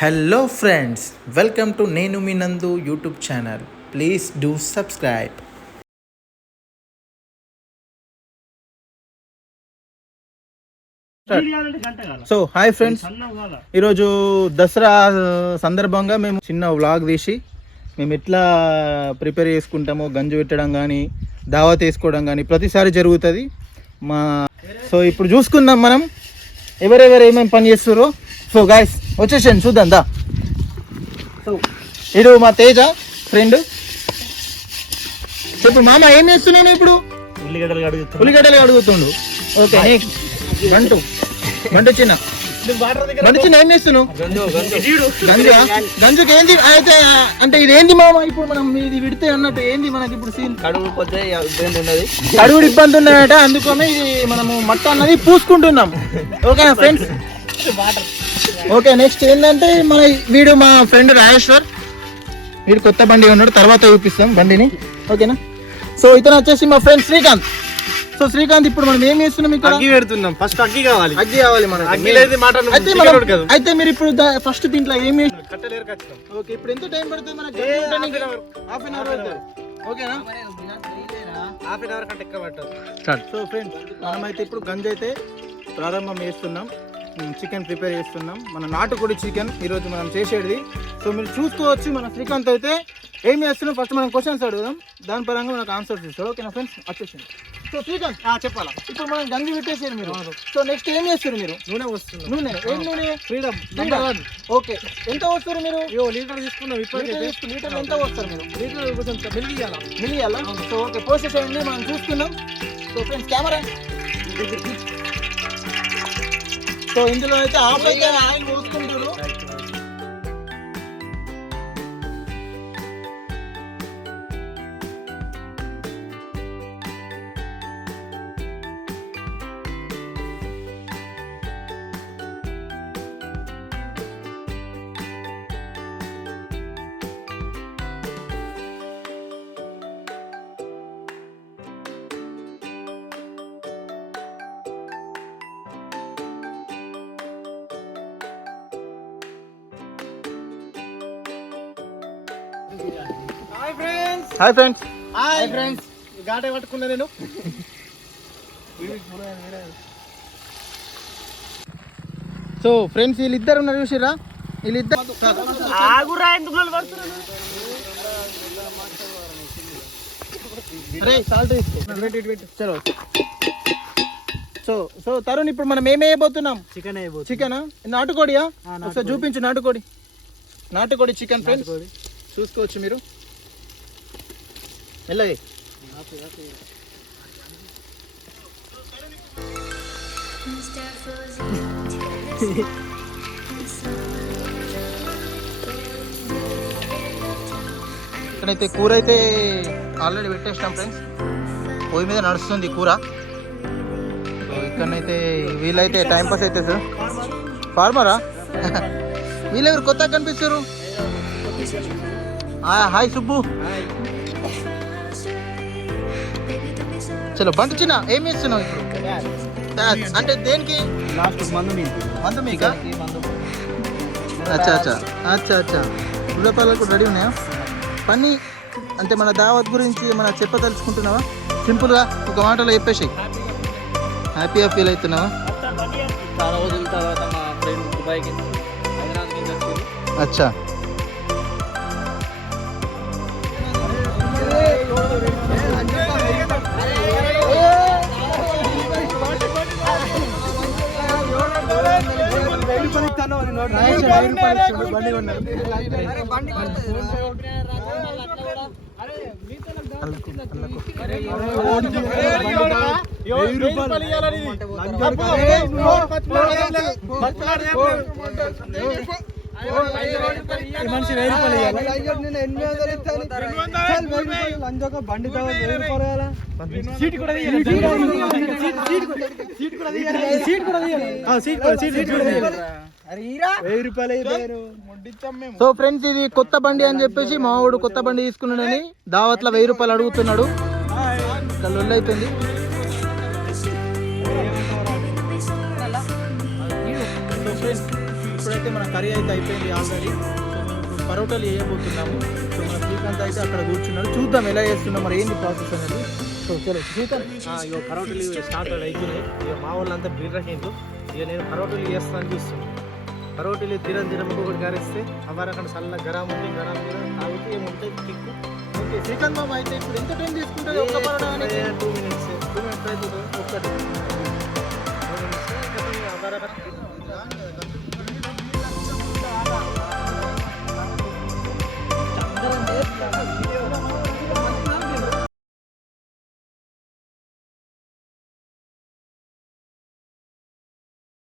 Hello friends, welcome to నేను మీ నందు YouTube channel. Please do subscribe. So hi friends, ఈరోజు దసరా సందర్భంగా మేము చిన్న వ్లాగ్ తీసి మేము ఎట్లా ప్రిపేర్ చేసుకుంటామో, గంజు పెట్టడం కానీ దావత్ వేసుకోవడం కానీ ప్రతిసారి జరుగుతుంది. సో ఇప్పుడు చూసుకుందాం మనం ఎవరెవరు ఏమేమి పని చేస్తారో. సో గాయస్ వచ్చేసాను, చూద్దాం దా. సో ఇడు మా తేజ ఫ్రెండ్. చెప్పు మామ, ఏం చేస్తున్నాను ఇప్పుడు? ఉల్లిగడ్డలు అడుగుతుండు. ఓకే నెక్స్ట్ బంటు చిన్న ఏం చేస్తున్నావు? గంజుకి ఏంది అయితే అంటే ఇది ఏంది మామ? ఇప్పుడు మనం ఇది విడితే అన్నట్టు ఏంది మనకి ఇప్పుడు సీన్? కడుగుడు ఇబ్బంది ఉన్నాయట, అందుకనే ఇది మనము మట్ట అన్నది పూసుకుంటున్నాం. ఓకేనా ఫ్రెండ్స్? ఓకే నెక్స్ట్ ఏంటంటే మన వీడు మా ఫ్రెండ్ రాజేశ్వర్. వీడు కొత్త బండి ఉన్నాడు, తర్వాత చూపిస్తాం బండిని. ఓకేనా? సో ఇతను వచ్చేసి మా ఫ్రెండ్ శ్రీకాంత్. సో శ్రీకాంత్, ఇప్పుడు మనం ఏం చేస్తున్నాం? ఇక్కడ అగ్గి పెడుతున్నాం. ఫస్ట్ అగ్గి కావాలి మనకి. అయితే మీరు ఇప్పుడు ఫస్ట్ దీంట్లో ఏం చేస్తారు? ఓకే, ఇప్పుడు ఎంత టైం పడుతుంది మనకి? హాఫ్ అన్ అవర్ పడుతుంది. ఓకేనా? హాఫ్ అన్ అవర్ కంటే ఎక్కువ పడుతుంది. సో ఫ్రెండ్స్, మనమైతే ఇప్పుడు గంజి అయితే ప్రారంభం చేస్తున్నాం. చికెన్ ప్రిపేర్ చేస్తున్నాం, మన నాటుకోడి చికెన్ ఈరోజు మనం చేసేది. సో మీరు చూసుకోవచ్చు, మన శ్రీకాంత్ అయితే ఏం చేస్తున్నాం. ఫస్ట్ మనం క్వశ్చన్స్ అడుగుదాం, దాని పరంగా మనకు ఆన్సర్స్ ఇస్తారు. ఓకేనా ఫ్రెండ్స్? వచ్చేసింది. సో శ్రీకాంత్ చెప్పాలా, ఇప్పుడు మనం గంజి పెట్టేసారు మీరు. సో నెక్స్ట్ ఏం చేస్తారు మీరు? నూనె వస్తుంది. నూనె ఏం నూనె? ఫ్రీడమ్. ఓకే, ఎంత వస్తారు మీరు? లీటర్ తీసుకున్నాం. లీటర్ ఎంత వస్తారు మీరు? లీటర్ కొంచెం మిలియాలా? సో ఓకే, ప్రాసెస్ అయ్యింది, మనం చూసుకుందాం. So friends, camera. సో ఇందులో అయితే ఆయిల్ పోసుకుంటారు. హాయ్ ఫ్రెండ్స్, గాటే పట్టుకున్నా నేను. సో ఫ్రెండ్స్, వీళ్ళిద్దరు ఉన్నారు చూసిరా? వీళ్ళిద్దరు సో తరుణ్, ఇప్పుడు మనం ఏమి వేయబోతున్నాం? చికెన్. నాటుకోడియా? ఒకసారి చూపించు. నాటుకోడి చికెన్ ఫ్రెండ్స్, చూసుకోవచ్చు మీరు. మెల్లగా ఇక్కడైతే కూర అయితే ఆల్రెడీ పెట్టేసినాం ఫ్రెండ్స్. పొయ్యి మీద నడుస్తుంది కూర. ఇక్కడనైతే వీళ్ళైతే టైంపాస్ అయితే సార్. ఫార్మరా? వీళ్ళెవరు కొత్తగా కనిపిస్తారు? హాయ్ సుబ్బు. చలో బంటు చిన్న, ఏం చేస్తున్నావు ఇప్పుడు? అంటే దేనికి? మందు మీకా? అచ్చా ఉల్లపాలకు రెడీ ఉన్నాయా? పని అంటే మన దావత్ గురించి మన చెప్పదలుచుకుంటున్నావా? సింపుల్గా ఒక మాటలో చెప్పేసి. హ్యాపీగా ఫీల్ అవుతున్నావా? చాలా రోజుల తర్వాత మా ఫ్రెండ్ దుబాయ్కి అచ్చా. సో ఫ్రెండ్స్, ఇది కొత్త బండి అని చెప్పేసి మావాడు కొత్త బండి తీసుకున్నాడని దావత్లో 1000 రూపాయలు అడుగుతున్నాడు. లొల్లి అయిపోయింది. ఇప్పుడైతే అయితే మన కర్రీ అయితే అయిపోయింది ఆల్రెడీ. సో మేము ఇప్పుడు పరోటాలు వేయబోతున్నాము. సో మన శ్రీకాంత్ అయితే అక్కడ కూర్చున్నాడు. చూద్దాం ఎలా చేస్తున్నాం, మరి ఏంది ప్రాసెస్ అనేది. సో చలో శ్రీకాంత్. ఇక పరోటాలు స్టార్ట్ అయిపోయినాయి. ఇక మా వాళ్ళంతా బిర్రహిండు. ఇక నేను పరోటాలు చేస్తానని చూస్తున్నాను. పరోటాలు తినం ఒకటి గారేస్తే అవ్వరక్కడ చల్ల గరం ఉంది. గరం మీద తాగితే ఏముంటుంది కిక్కు. ఓకే శ్రీకాంత్ బాబు అయితే ఇప్పుడు ఎంత టైం తీసుకుంటుంది ఒక్క పరోటా అనేది? 2 minutes. 2 minutes అవుతుంది ఒక్కటి. అవ్వరక్కడ